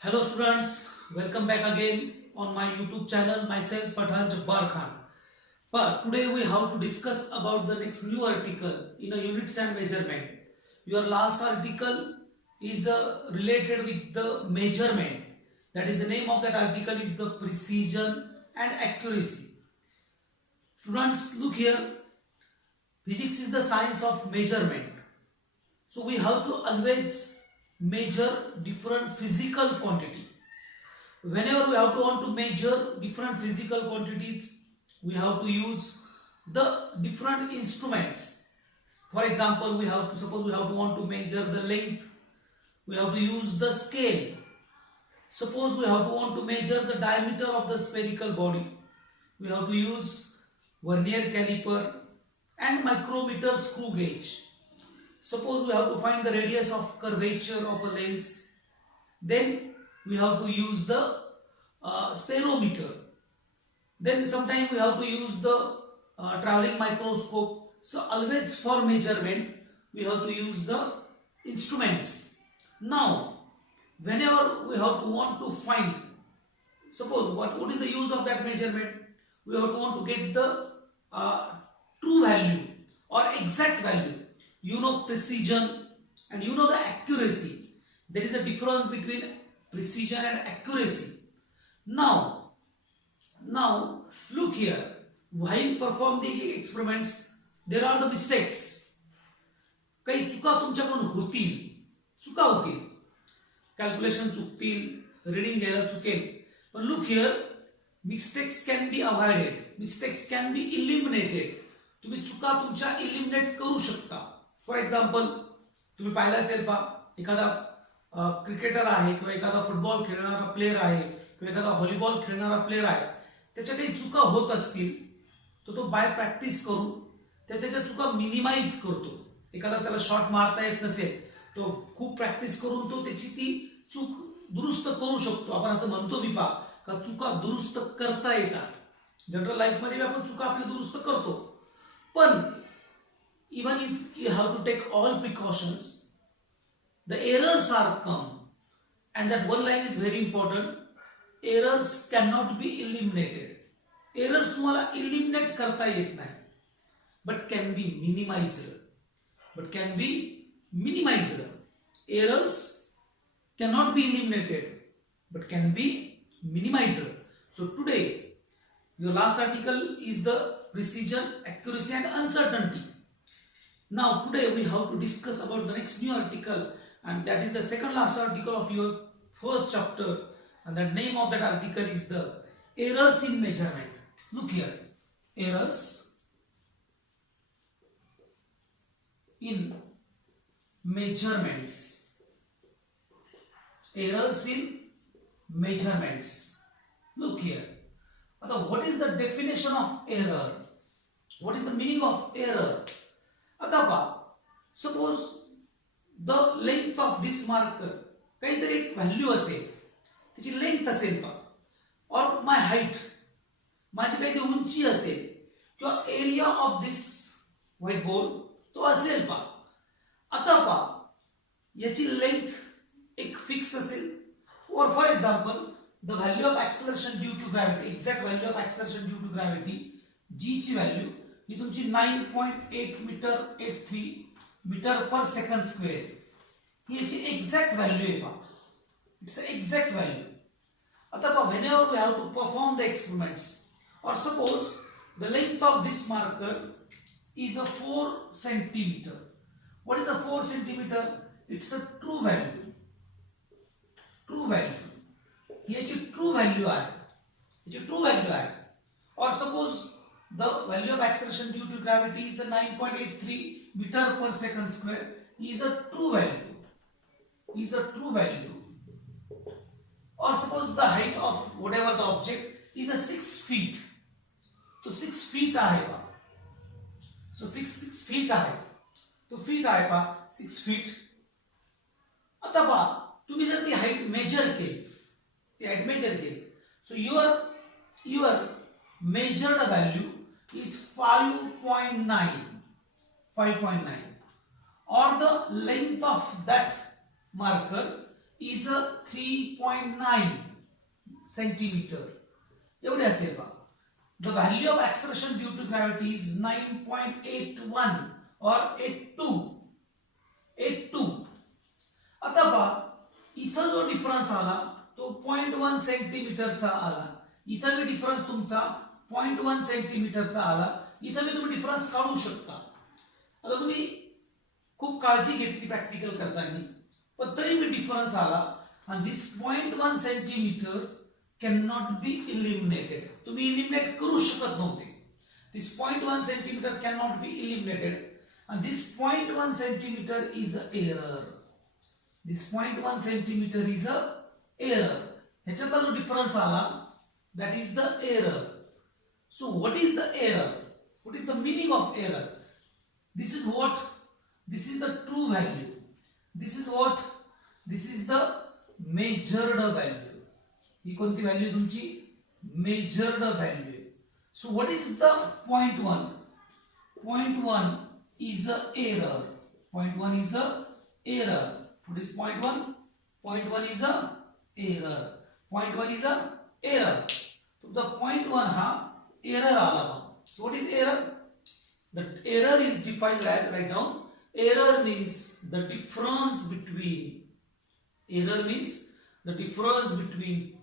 Hello students, welcome back again on my YouTube channel. Myself Pathan Jabbar Khan. But today we have to discuss about the next new article in a units and measurement. Your last article is related with the measurement. That is the name of that article is the precision and accuracy. Students, look here. Physics is the science of measurement. So we have to always measure different physical quantity. Whenever we have to want to measure different physical quantities, we have to use the different instruments. For example, we have to suppose we have to want to measure the length, we have to use the scale. Suppose we have to want to measure the diameter of the spherical body, we have to use vernier caliper and micrometer screw gauge. Suppose we have to find the radius of curvature of a lens, then we have to use the spirometer. Then sometimes we have to use the traveling microscope. So always for measurement we have to use the instruments. Now whenever we have to want to find, suppose what is the use of that measurement, we have to want to get the true value or exact value. You know precision and you know the accuracy. There is a difference between precision and accuracy. Now look here. While performing the experiments, there are the mistakes. काही चुका तुमच्याकडून होतील, calculation चुकतील, reading घ्यायला चुकेल. पण look here, mistakes can be avoided, mistakes can be eliminated. तुम्ही चुका तुमच्या eliminate करू शकता. फॉर एक्झाम्पल, तुम्ही पाहिलं असेल एखादा क्रिकेटर आहे किंवा एखादा फुटबॉल खेळणारा प्लेयर आहे किंवा एखादा व्हॉलीबॉल खेळणारा प्लेयर आहे, त्याच्या काही चुका होत असतील तर तो बाय प्रॅक्टिस करून त्याच्या चुका मिनिमाइज करतो. एखादा त्याला शॉट मारता येत नसेल, तो खूप प्रॅक्टिस करून तो त्याची ती चूक दुरुस्त करू शकतो. आपण असं म्हणतो का चुका दुरुस्त करता येतात. जनरल लाईफ मध्ये आपण चुका आपल्या दुरुस्त करतो. पण even if you have to take all precautions, the errors are come, and that one line is very important. Errors cannot be eliminated. Errors तुम्हाला eliminate करता येत नाही, but can be minimized. Errors cannot be eliminated, but can be minimized. So today your last article is the precision, accuracy and uncertainty. Now today we have to discuss about the next new article, and that is the second last article of your first chapter, and the name of that article is the errors in measurement. Look here, errors in measurements. Errors in measurements. Look here. What is the definition of error? What is the meaning of error? आता suppose the length of this marker, काहीतरी एक value असेल, त्याची length असेल or my height, माझी काहीतरी उंची असेल, किंवा area of this white board तो असेल आता याची लेंथ एक फिक्स असेल. or for example the value of acceleration due to gravity, exact value of acceleration due to gravity, g ची व्हॅल्यू ही तुमची 9.8 मीटर 83 मीटर पर सेकंड स्क्वेअर, ही याची एक्झॅक्ट व्हॅल्यू आहे इट्स एक्झॅक्ट व्हॅल्यू. आता whenever we have to perform the experiments, or suppose the length of this marker is a 4 centimeter. What is a 4 centimeter? It's a true value. याची true value आहे. Or suppose the value of acceleration due to gravity is a 9.83 meter per second square, is a true value. Or suppose the height of whatever the object is a 6 feet. So 6 feet आहे So 6 feet आहे. तो feet आहे 6 feet. आता तुम्ही जर ती height major केली, so your measured value is 5.9, or the length of that marker is a 3.9 centimeter. एवढे असेल बा. The value of acceleration due to gravity is 9.81 or 82. आता पहा इथं जो डिफरन्स आला तो 0.1 सेंटीमीटरचा आला. इथं मी डिफरन्स तुमचा 0.1 सेंटीमीटरचा आला. इथं मी तुम्ही डिफरन्स काढू शकता. आता तुम्ही खूप काळजी घेतली प्रॅक्टिकल करताना, पण तरी मी डिफरन्स आला आणि दिस 0.1 centimetre can not be eliminated. तुम्ही इलिमिनेट करू शकत नव्हते. दिस 0.1 centimetre can not be eliminated and this 0.1 centimeter is a error. This 0.1 centimeter is a error. ह्याच्यातला जो डिफरन्स आला that is the error. So what is the error? What is the meaning of error? This is what? This is the true value. This is what? This is the measured value. ही कोणती value तुमची? Measured value. So what is the 0.1? 0.1 is a error. 0.1 is a error. What is 0.1? 0.1 is a error. 0.1 is a error. So the 0.1 हा error आला. So what is error? The error is defined as, write down, error means the difference between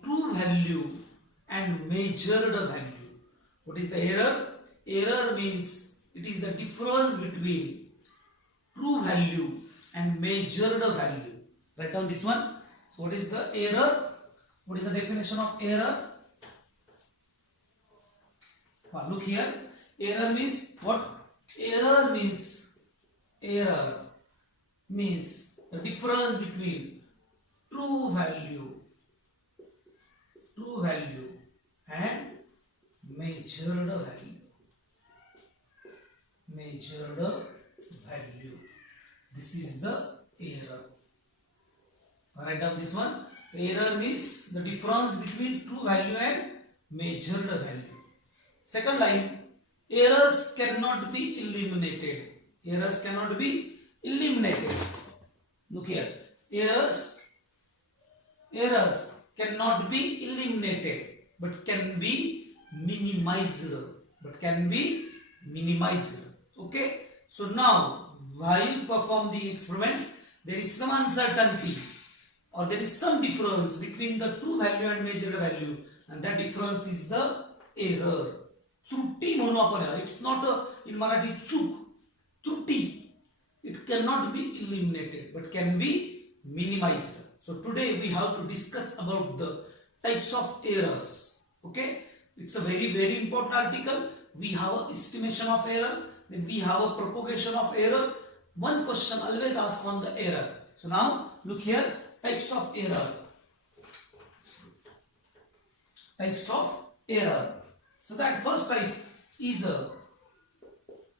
true value and measured value. What is the error? Error means it is the difference between true value and measured value. Write down this one. So what is the error? What is the definition of error? Look here. Error means what? Error means the difference between true value and measured value. This is the error. Write down this one. Error means the difference between true value and measured value. Second line, errors cannot be eliminated. Errors cannot be eliminated. Look here. Errors cannot be eliminated, but can be minimized. Okay. So now, while perform the experiments, there is some uncertainty or there is some difference between the true value and measured value, and that difference is the error. त्रुटी म्हणू आपण याला. It's not in Marathi चूक. त्रुटी. It cannot be eliminated but can be minimized. So today we have to discuss about the types of errors. Okay. It's a very, very important article. We have an estimation of error. Then we have a propagation of error. One question always asked on the error. So now look here, types of error. So that first type is a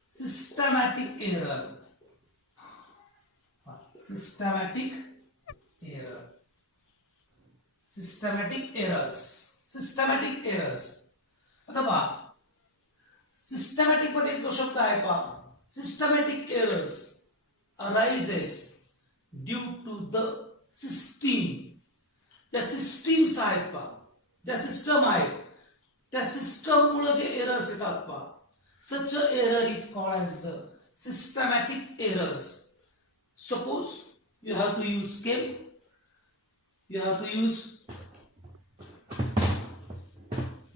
systematic error. Systematic errors. आता पहा, systematic मध्ये जो शब्द आहे पहा, systematic errors arises due to the system. ज्या systems आहेत पहा, ज्या सिस्टम आहेत, त्या सिस्टम मुळे जे एरर्स येतात पहा, such a error is called as the systematic errors. Suppose you have to use scale, you have to use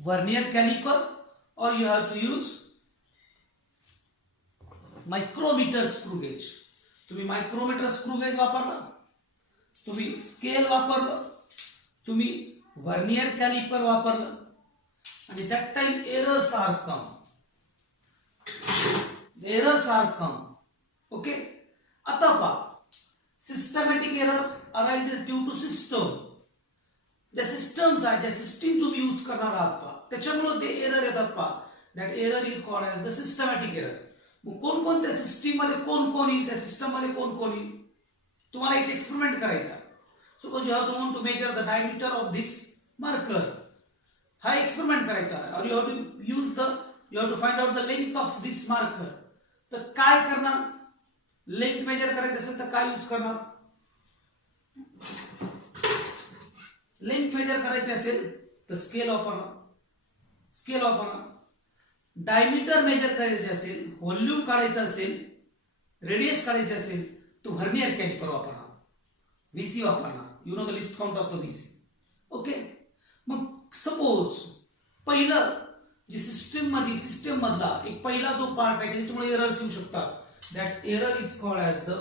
vernier caliper, or you have to use micrometer screw gauge. तुम्ही micrometre screw gauge वापरला, तुम्ही scale वापरलं, तुम्ही vernier calliper वापरलं, आणि that time errors are come. Okay. आता पहा, systematic error arises due to system. ज्या सिस्टम्स आहेत, ज्या सिस्टीम तुम्ही यूज करणार आहात पहा, त्याच्यामुळे ते एरर येतात पहा. That error is called as the systematic error. मग कोणकोणत्या सिस्टीम मध्ये कोण येईल, त्या सिस्टम मध्ये कोण येईल, तुम्हाला एक एक्सपेरिमेंट करायचा. Suppose you have to want to measure the diameter of this marker. हा एक्सपेरिमेंट करायचा, और you have to find out the length of this marker. तर काय करणार, लेंथ मेजर करायचं असेल तर काय यूज करणार, लेंथ मेजर करायची असेल तर स्केल वापरा. डायमीटर मेजर करायचे असेल, व्हॉल्यूम काढायचं असेल, रेडियस काढायचे असेल तो व्हर्नियर कॅलिपर वापरणार, व्हीसी वापरणार. You know the list count of the VC. Okay. मग सपोज पहिलं जी सिस्टम मधला एक पहिला जो पार्ट आहे त्याच्यामुळे एरर्स येऊ शकतात. That error is called as the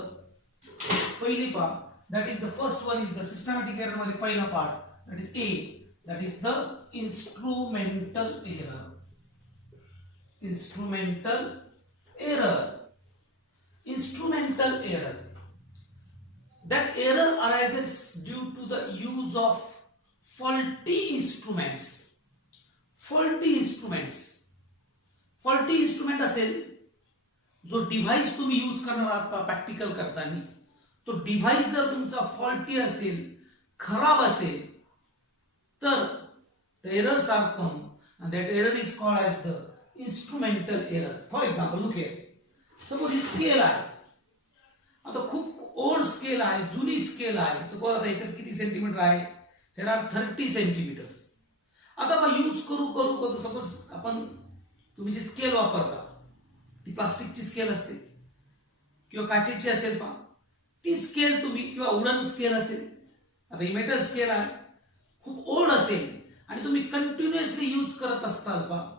पहिली part. That is the first one is the systematic error मध्ये पहिला part that is A. That is the instrumental error. That error arises due to the use of faulty instruments. Faulty instrument असेल जो device तुम्ही use करणार आहात practical करताना, तो device जर तुमचा फॉल्टी असेल, खराब असेल, तर the errors are come and that error is called as the instrumental error. For example, look here. Suppose he scale आहे, आता खूप ओल्ड स्केल आहे, जुनी स्केल आहे. सपोज आता याच्यात किती सेंटीमीटर आहे? here are 30 centimetres. आता आपण यूज करू सपोज आपण तुम्ही जी स्केल वापरता ती प्लास्टिकची स्केल असते किंवा काचेची असेल पहा, ती स्केल तुम्ही किंवा वुडन स्केल असेल, आता ही मेटल स्केल आहे, खूप ओल्ड असेल आणि तुम्ही कंटिन्युअसली यूज करत असताल पहा,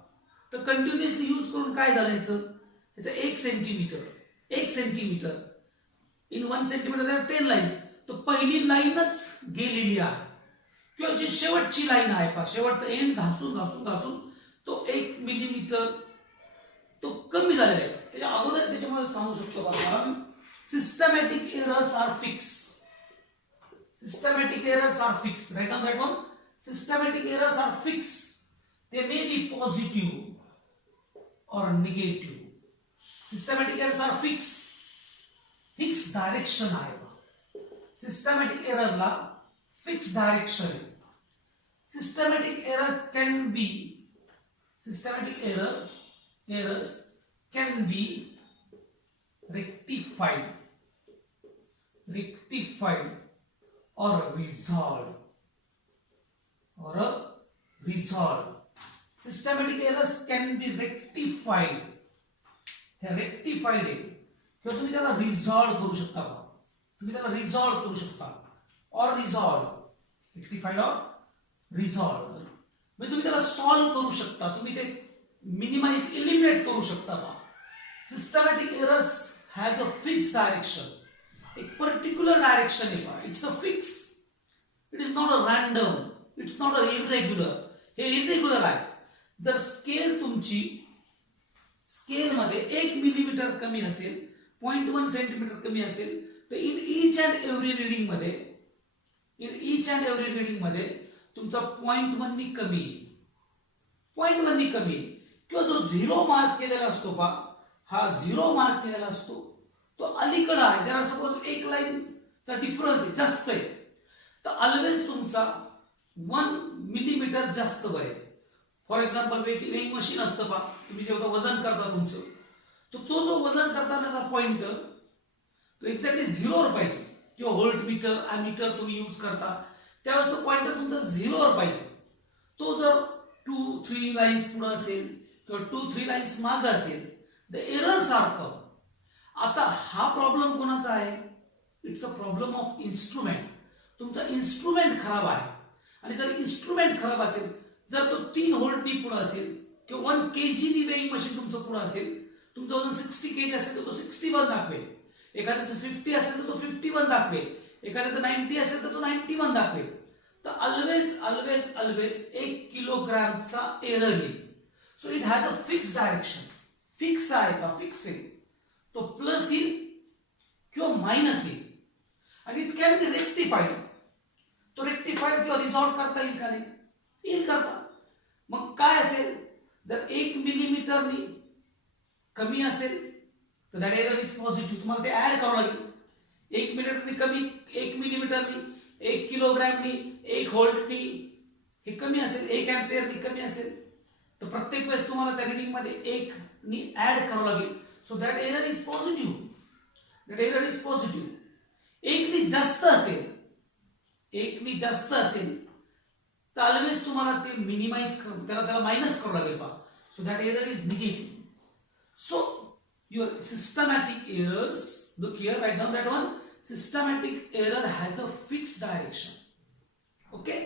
तर कंटिन्युअसली यूज करून काय झालं याचं 1 centimetre in 1 centimetre there are 10 lines. तो पहिली लाईनच गेलेली आहे किंवा जी शेवटची लाईन आहे पहा, शेवटचा एंड घासून तो 1 मिलीमीटर तो कमी झालेला आहे. त्याच्या अगोदर त्याच्यामध्ये सांगू शकतो आपण systematic errors are fix. Right on that one. Systematic errors are fixed. They may be positive or negative. Systematic errors are fixed. Fixed direction आहे. Systematic error ला fixed direction. Systematic errors can be rectified or resolved. Systematic errors can be rectified. हे rectified आहे किंवा तुम्ही त्याला resolve करू शकता. और रेक्टिफाइड और रिझॉल्व म्हणजे तुम्ही त्याला सॉल्व्ह करू शकता, तुम्ही ते मिनिमाइज एलिमिनेट करू शकता. Systematic errors has a fix direction. एक पर्टिक्युलर डायरेक्शन आहे पहा. It's a fix. It is not a random. It's not a irregular. हे इरेग्युलर आहे. जर स्केल तुमची स्केलमध्ये 1 मिलीमीटर कमी असेल, 0.1 सेंटीमीटर कमी असेल, तर in each and every reading मध्ये तुमचा 0.1 नी कमी किंवा जो 0 मार्क केलेला असतो पहा, हा 0 मार्क केलेला असतो तो अलीकडे आहे. त्याला सपोज 1 लाईनचा डिफरन्स आहे, जास्त आहे, तर ऑलवेज तुमचा 1 मिलीमीटर जास्त बरे. फॉर एक्झाम्पल वेटिंग मशीन असतं पहा, तुम्ही जेव्हा वजन करता तुमचं, तर तो जो वजन करतानाचा पॉइंटर तो एक्झॅक्टली 0 वर पाहिजे. किंवा व्होल्ट मीटर अॅमीटर तुम्ही यूज करता त्यावेळेस तो पॉइंटर तुमचा 0 वर पाहिजे. तो जर 2-3 लाईन्स पुढे असेल किंवा 2-3 लाईन्स मागे असेल, द एरर्स आर कम. आता हा प्रॉब्लेम कोणाचा आहे? It's a problem of instrument. तुमचा इन्स्ट्रुमेंट खराब आहे. आणि जर इन्स्ट्रुमेंट खराब असेल, जर तो 3 व्होल्टनी पुढे असेल किंवा 1 kg वेइंग मशीन तुमचं पुढे असेल, तुमचं वजन 60 kg असेल तर तो 61 दाखवेल. एखाद्याचं 50 असेल तर तो 51 दाखवेल. एखाद्याचं 90 असेल तर तो 91 दाखवेल. तर ऑलवेज 1 किलोग्रामचा एरर येईल. So it has a fix direction. Fix आहे का? फिक्स आहे. तो प्लस येईल किंवा मायनस येईल. आणि इट कॅन बी रेक्टिफाइड. तो रेक्टिफाइड किंवा रिझॉल्व करता येईल का? नाही येईल करता. मग काय असेल? जर 1 मिलीमीटरनी कमी असेल तर दॅट एरर इज पॉझिटिव्ह. तुम्हाला ते ऍड करावं लागेल. 1 मिलीमीटरनी कमी, 1 मिलीमीटरनी, 1 किलोग्रॅमनी, 1 व्होल्टनी हे कमी असेल, 1 अँपिअरनी कमी असेल, तर प्रत्येक वेळेस तुम्हाला त्या रीडिंग मध्ये 1 नी ऍड करावं लागेल. So that error is positive. 1 नी जास्त असेल तर ऑलवेज तुम्हाला ते मिनिमाइज त्याला मायनस करावं लागेल पहा. So that error is negative. So your systematic errors, look here, write down that one. Systematic error has a fixed direction. Okay.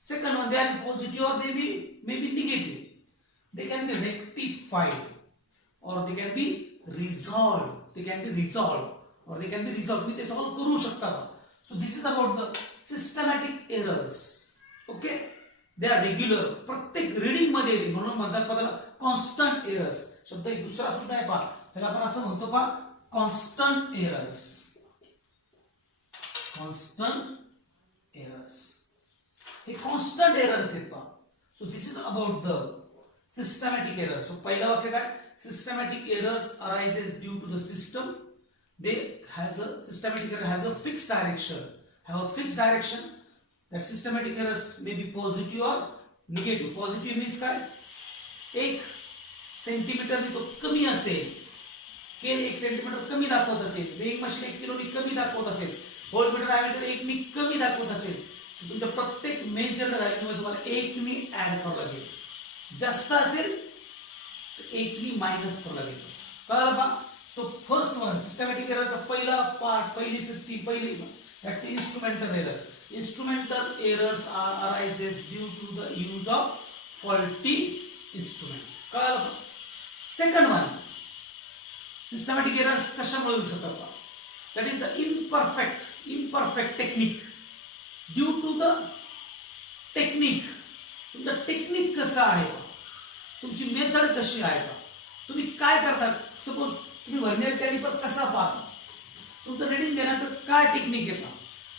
Second one, they are positive or they may be negative. They can be rectified or they can be resolved. They can be resolved or they can be resolved. तुम्ही ते solve करू शकता का? So this is about the systematic errors. Okay. They are regular. प्रत्येक reading मध्ये म्हणून म्हणतात त्याला कॉन्स्टंट एरर्स. शब्द एक दुसरा सुद्धा आहे पहा, त्याला आपण असं म्हणतो पहा कॉन्स्टंट एरर्स. कॉन्स्टंट एरर्स हे कॉन्स्टंट एरर्स आहेत पहा. So this is about the systematic error. So पहिलं वाक्य काय, systematic errors arises due to the system. They has a systematic error has a fixed direction. Have a fixed direction. That systematic errors may be positive or negative. Positive means काय, 1 centimetre तो कमी असेल, scale 1 centimetre कमी दाखवत असेल, वेग machine 1 kilo कमी दाखवत असेल, व्होल्टमीटर डायमीटर 1 मी कमी दाखवत असेल, तुमच्या प्रत्येक मेजर व्हॅल्यू मध्ये तुम्हाला 1 मी ऍड करावं लागेल. जास्त असेल तर 1 मी मायनस करावं लागेल. कळलं पहा. सो फर्स्ट वन सिस्टमॅटिक एररचा पहिला पार्ट, पहिली सिस्टीम, पहिली that is instrumental error. Instrumental errors are arises due to the use of faulty instrument. Second one, systematic errors कशामुळे येऊ शकतात? That is the imperfect technique. Due to the technique. तुमचा technique कसं आहे, तुमची method कशी आहे, तुम्ही काय करता. सपोज तुम्ही व्हर्नियर कॅलिपर कसा पाहता, तुमचं रीडिंग घेण्याचं काय टेक्निक येतं.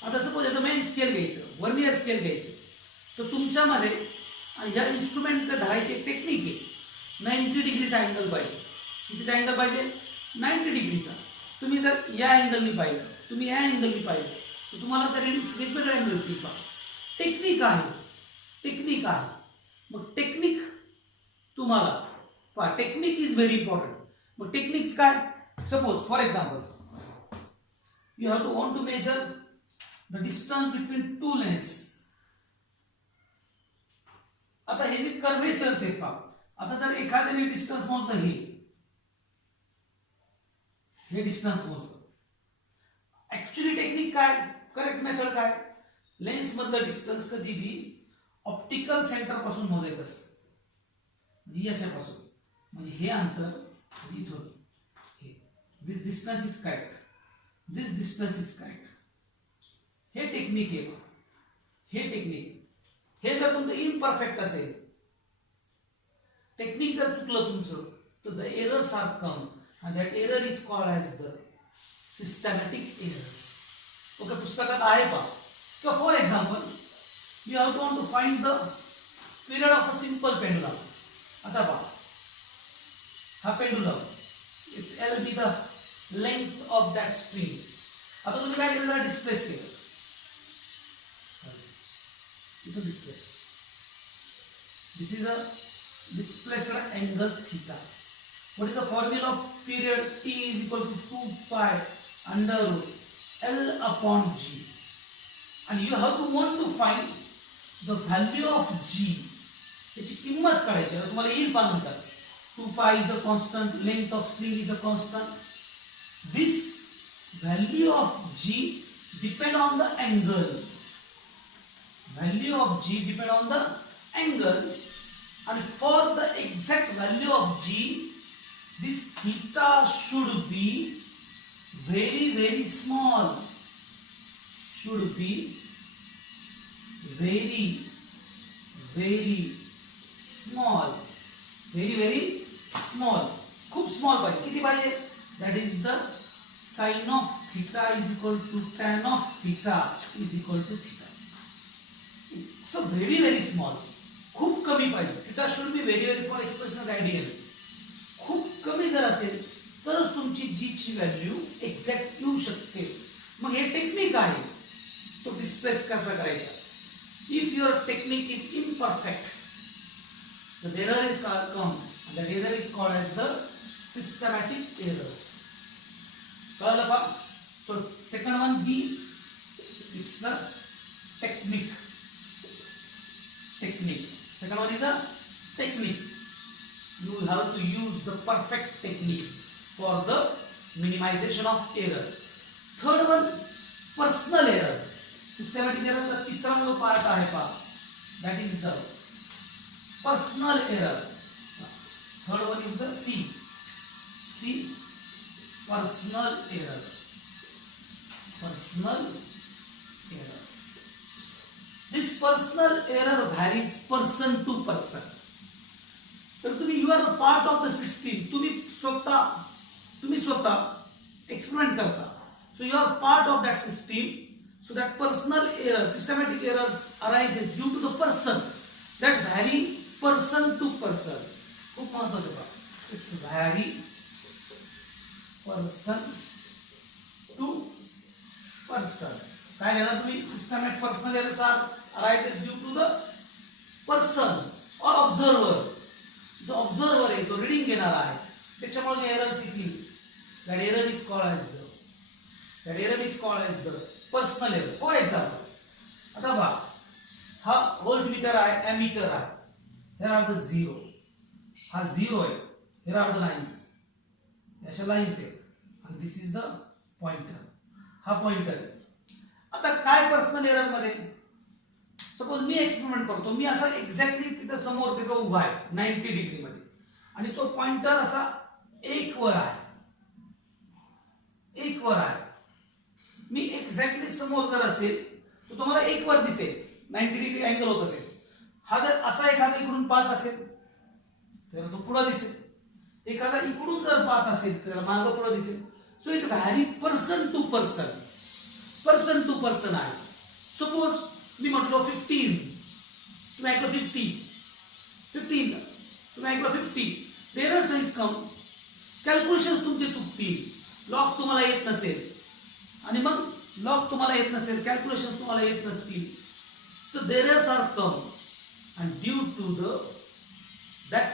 आता सपोज याचं मेन स्केल घ्यायचं, वर्नियर स्केल घ्यायचं, तर तुमच्यामध्ये या इन्स्ट्रुमेंटचं धरायची टेक्निक आहे. 90 डिग्रीचा अँगल पाहिजे. कितीचा अँगल पाहिजे? 90 डिग्रीचा. तुम्ही जर या अँगलनी पाहिलं, तुम्ही या अँगलनी पाहिलं, तर तुम्हाला तर रीडिंग्स वेगवेगळ्या मिळतील. पहा टेक्निक आहे, टेक्निक आहे. मग टेक्निक तुम्हाला पहा, टेक्निक इज व्हेरी इम्पॉर्टंट. मग टेक्निक्स काय, suppose for example you have to want to measure the distance between two lengths. आता हे जे कर्वेचर्स आहेत पहा, आता जर एखाद्याने डिस्टन्स मोजलं, हे डिस्टन्स मोजलं, ऍक्च्युअली टेक्निक काय, करेक्ट मेथड काय, लेन्स मधलं डिस्टन्स कधी भी ऑप्टिकल सेंटर पासून मोजायचं असतं. जीएसए पासून, म्हणजे हे अंतर इथून हे, this distance is correct, this distance is correct. हे टेक्निक आहे. हे टेक्निक, हे जर तुमचं इम्परफेक्ट असेल, टेक्निक जर चुकलं तुमचं, तर the errors are come and that error is called as the systematic errors. Okay, पुस्तकात आहे पहा. किंवा for example you have to want to find the period of a simple pendulum. आता पहा, हा pendulum, it's L be the length of that string. आता तुम्ही काय केलं, डिस्प्लेस केलं. Displace. This is a displaced angle theta. What is the formula of period? T is equal to 2 pi under root L upon G. And you have to want to find the value of G. याची किंमत काढायची. तुम्हाला येईल पहा नंतर. 2 pi is a constant, length of string is a constant. This value of G depend on the angle. Value of G depend on the angle, and for the exact value of G, this theta should be very small. Should be very small. Very small. खूप small पाहिजे. किती पाहिजे? That is the sin of theta is equal to tan of theta is equal to theta. So very small. खूप कमी पाहिजे. Theta should be very small. Expression ideal. खूप कमी जर असेल तरच तुमची जी ची व्हॅल्यू एक्झॅक्ट येऊ शकते. मग हे टेक्निक आहे, तो डिस्प्लेस कसा करायचा. If your technique is imperfect, the error is come and that error is called as the systematic errors. कळलं पहा. So second one B, it's a technique. technique. Second one is a technique. You have to use the perfect technique for the minimization of error. Third one, personal error. Systematic error चा तिसरा जो part आहे पहा, that is the personal error. Third one is the C, personal error. Personal errors. This personal error varies person to person. तर तुम्ही you are the part of the system. तुम्ही स्वतः experiment करता. So you are part of that system. So that personal error, systematic errors arises due to the person that vary person to person. खूप महत्त्वाचं आहे. It's vary person to person. काय घेणार तुम्ही? Systematic personal errors arises due to the person or observer. जो observer आहे, जो reading घेणार आहे, त्याच्यामुळे जे errors येतील, that error is called as the personal error. For example, आता बघा, हा voltmeter आहे, ammeter आहे. Here are the zero. हा zero आहे. Here are the lines. अशा lines आहेत. And this is the pointer. हा pointer आहे. आता काय पर्सनल एरर मध्ये, सपोज मी एक्सपेरिमेंट करतो, मी असा एक्झॅक्टली तिथे समोर त्याचा उभा आहे 90 डिग्री मध्ये आणि तो पॉइंटर असा एक वर आहे. मी एक्झॅक्टली समोर जर असेल तर तुम्हाला एक वर दिसेल, 90 डिग्री अँगल होत असेल. हा जर असा एखादा इकडून पाहत असेल तर तो पुढे दिसेल, एखादा इकडून जर पाहत असेल तर मागे पुढे दिसेल. So it vary person to person आहे. सपोज मी म्हटलो 15, तुम्ही ऐकलं 15, तुम्ही ऐकलं 50. The error signs come, calculations तुमचे चुकतील, लॉग तुम्हाला येत नसेल आणि मग कॅल्क्युलेशन्स तुम्हाला येत नसतील तर the errors are come and due to that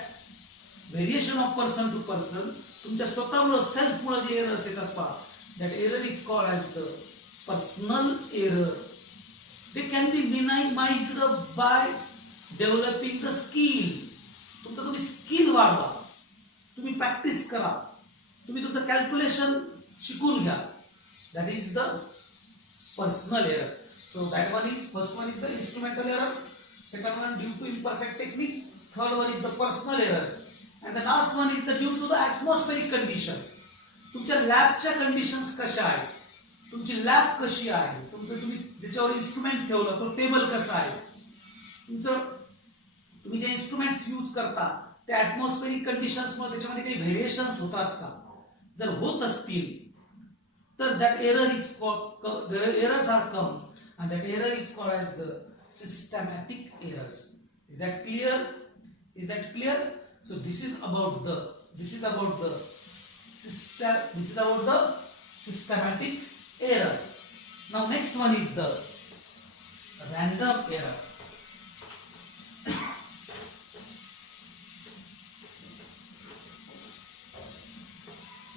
variation of person to person, तुमच्या स्वतःमुळे सेल्फमुळे जे एरर्स येतात पहा, that error is called as the personal error. They can be minimized by developing the skill. तुम्ही skill वाढवा, तुम्ही practice करा, तुम्ही तुमचं कॅल्क्युलेशन शिकून घ्या. That is the personal error. So that one is, first one is the instrumental error, second one due to imperfect technique, third one is the personal errors, and the last one is the due to the atmospheric condition. तुमच्या लॅबच्या conditions कशा आहेत, तुमची lab कशी आहे, तुम्ही ज्याच्यावर instrument ठेवलं तो टेबल कसा आहे, तुम्ही जे इन्स्ट्रुमेंट्स यूज करता त्या ॲटमॉस्फेरिक कंडिशन्स मध्ये त्याच्यामध्ये काही व्हेरिएशन्स होतात का? जर होत असतील तर that errors are come and that error is called as the systematic errors. Is that clear? So this is about the systematic error. Now next one is the random error.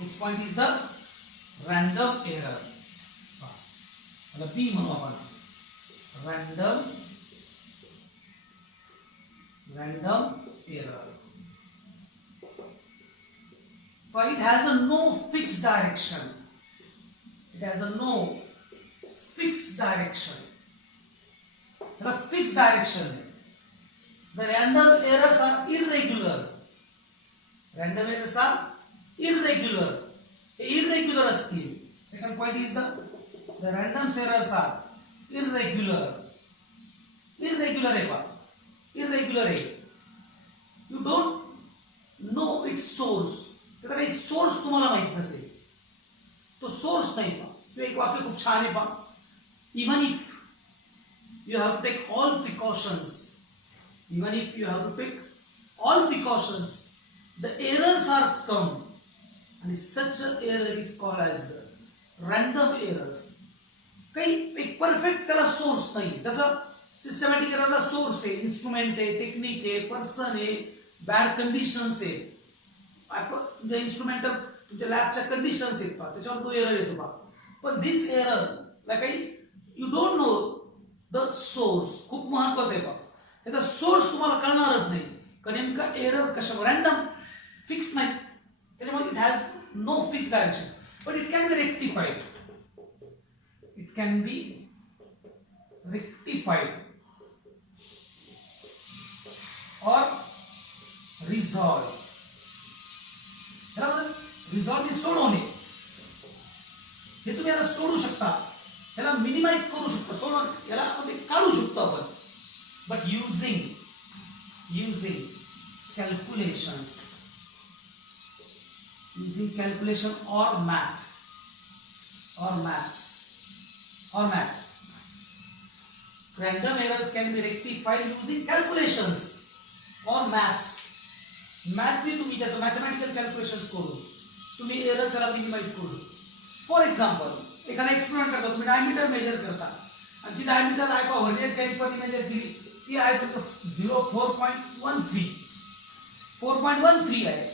Next point is the random error. आता P म्हणू आपण, random error. But it has a no fixed direction. There are fixed direction. The random errors are irregular. Irregular असतील. Second point is the random errors are irregular. Irregular आहे. You don't know its source. त्याचा काही source तुम्हाला माहित नसेल, तो source नाही पहा. तो एक वाक्य खूप छान आहे पहा. Even if you have to take all precautions, the errors are come, and such an error is called as the random errors. काही एक परफेक्ट त्याला सोर्स नाही. तसं सिस्टमॅटिक एररला सोर्स आहे, इन्स्ट्रुमेंट आहे, टेक्निक आहे, पर्सन आहे, बॅड कंडिशन्स आहे. तुमच्या इन्स्ट्रुमेंटल तुमच्या लॅबच्या कंडिशन्स आहेत पहा, त्याच्यावर तो एरर येतो पहा. पण दिस एरर ला काही you don't know the source. खूप महत्वाचं आहे पहा. याचा सोर्स तुम्हाला कळणारच नाही, कारण नेमका एरर कशा रॅन्डम फिक्स नाही, त्याच्यामुळे it has no fix direction, but it can be rectified. It can be rectified or resolve. Resolve सोडवणे, हे तुम्ही याला सोडू शकता, याला मिनिमाइज करू शकता, सोडवून याला आपण काढू शकतो आपण, but using calculations, using calculation or math. Random error can be rectified using calculations or maths. Math ने तुम्ही त्याचं mathematical calculations करून तुम्ही एरर त्याला मिनिमाइज करू शकता. फॉर एक्झाम्पल एखादा एक्सपेरिमेंट करता, तुम्ही डायमीटर मेजर करता आणि ती डायमीटर आहे पहा व्हर्नियर कॅलिपरने मेजर केली, ती आहे तुमचं 4.13 आहे.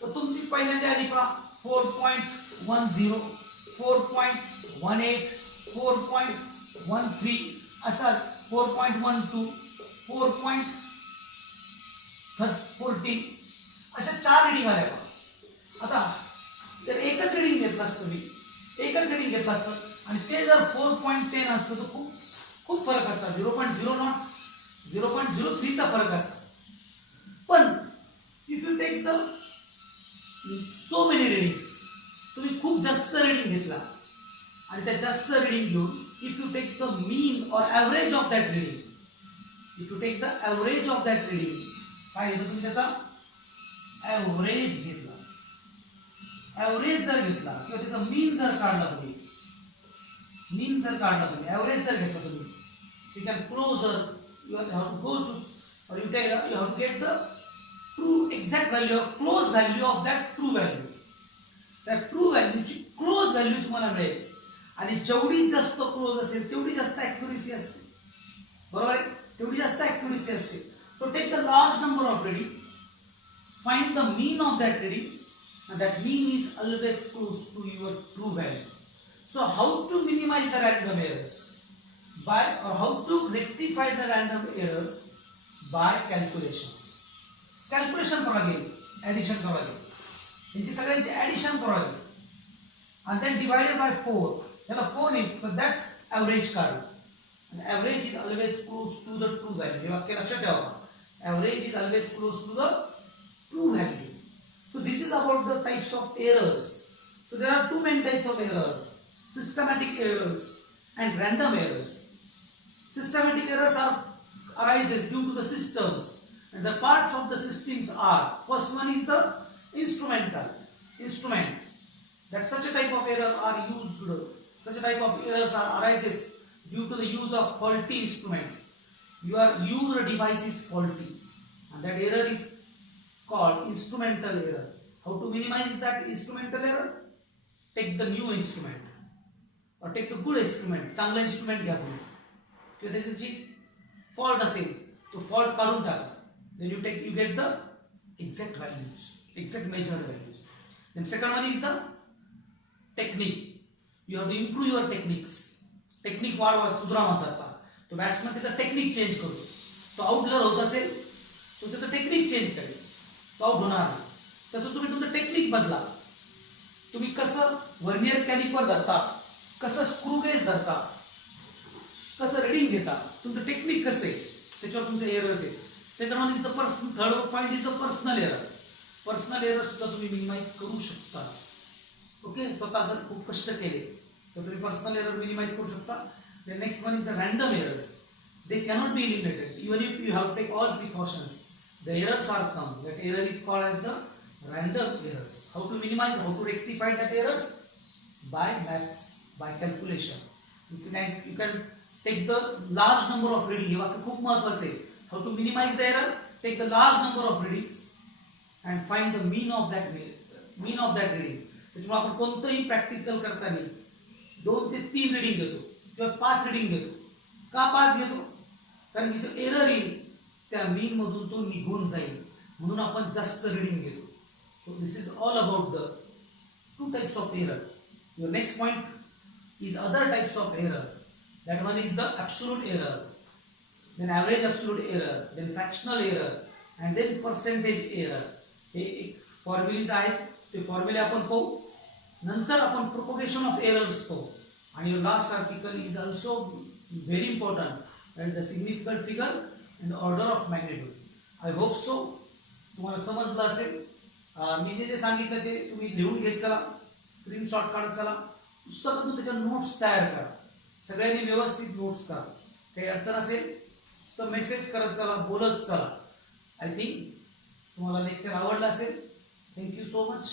तर तुमची पहिल्यांदा आली पहा 4.10, 4.18, 4.13 असा 4.12, 4.14 अशा 4 रिडिंग आल्या. आता जर एकच रिडिंग घेतलं असतं आणि ते जर 4.10 असतं तर खूप फरक असता, 0.09, 0.03 चा फरक असता. पण if you take the so many readings, तुम्ही खूप जास्त रिडिंग घेतला आणि त्या जास्त रिडिंग घेऊन इफ यू टेक द मीन और एव्हरेज ऑफ दॅट रिडिंग, काय घेतलं तुम्ही, त्याचा एव्हरेज घेतला, एव्हरेज जर घेतला किंवा त्याचा मीन जर काढला तुम्ही, एव्हरेज जर घेतला तुम्ही, so you can closer, you have to go to, or you have to get the true exact value or close value of that true value. त्या ट्रू व्हॅल्यूची क्लोज व्हॅल्यू तुम्हाला मिळेल आणि जेवढी जास्त क्लोज असेल तेवढी जास्त ॲक्युरेसी असते, बरोबर आहे, तेवढी जास्त ॲक्युरेसी असते. So take the large number of reading, find the mean of that reading, and that mean is always close to your true value. So how to minimize the random errors? How to rectify the random errors? By calculations. Calculation करा लागेल, addition करा लागेल, यांची सगळ्यांची addition करा लागेल, and then divided by 4, त्याला 4 ने, so that average काढू, and average is always close to the true value. हे वाक्य लक्षात ठेवा, average is always close to the true value. So this is about the types of errors. So there are two main types of errors: systematic errors and random errors. Systematic errors arises due to the systems, and the parts of the systems are, first one is the instrument. That such a type of error arises due to the use of faulty instruments. Your device is faulty, and that error is called instrumental error. How to minimize that instrumental error? Take the new instrument or take the good instrument. चांगला instrument घ्या तुम्ही, किंवा त्याची जी fault असेल तो fault काढून टाका. Then you get the exact values, exact measured values. Then second one is the technique. You have to improve your techniques. Technique वाढवा, सुधारा म्हणतात पहा. तो बॅट्समन त्याचा टेक्निक चेंज करतो. तो आउट जर होत असेल तो त्याचं टेक्निक चेंज करेल, तो आउट होणार नाही. तसं तुम्ही तुमचं टेक्निक बदला. तुम्ही कसं व्हर्नियर कॅलिपर धरता, कसं स्क्रू गेज धरता, कसं रीडिंग घेता, तुमचं टेक्निक कसं आहे त्याच्यावर तुमचे एरर्स आहेत. Second one is the personal, third point is the personal error. Personal error सुद्धा तुम्ही मिनिमाइज करू शकता. ओके, स्वतः जर खूप कष्ट केले तर तुम्ही पर्सनल एरर मिनिमाइज करू शकता. The next one is the random errors. They cannot be eliminated even if you have to take all precautions. The errors are come. That error is called as the random errors. How to minimize, how to rectify that errors? By maths, by calculation. You can take the large number of reading. हे वाक्य खूप महत्त्वाचे आहे. How to minimize the error? Take the large number of readings and find the mean of that reading. त्याच्यामुळे आपण कोणतंही practical करताना 2 ते 3 रीडिंग घेतो किंवा 5 रीडिंग घेतो. का 5 घेतो? कारण की जो एरर येईल त्या मीन मधून तो निघून जाईल, म्हणून आपण जास्त रीडिंग घेतो. So this is all about the 2 types of error. Your next point is other types of error. That one is the absolute error. then average absolute error, then fractional error, and then percentage error. हे एक फॉर्म्युलीज आहेत, ते फॉर्म्युले आपण पाहू. नंतर आपण propagation of errors पाहू. आणि your last article is also very important, that is the significant figure and order of magnitude. I hope so. तुम्हाला समजलं असेल. मी जे जे सांगितलं ते तुम्ही लिहून घेत चला, स्क्रीनशॉट काढत चला, पुस्तकातून त्याच्या नोट्स तयार करा. सगळ्यांनी व्यवस्थित नोट्स करा. काही अडचण असेल तर मेसेज करत चला, बोलत चला. आय थिंक तुम्हाला लेक्चर आवडलं असेल. Thank you so much.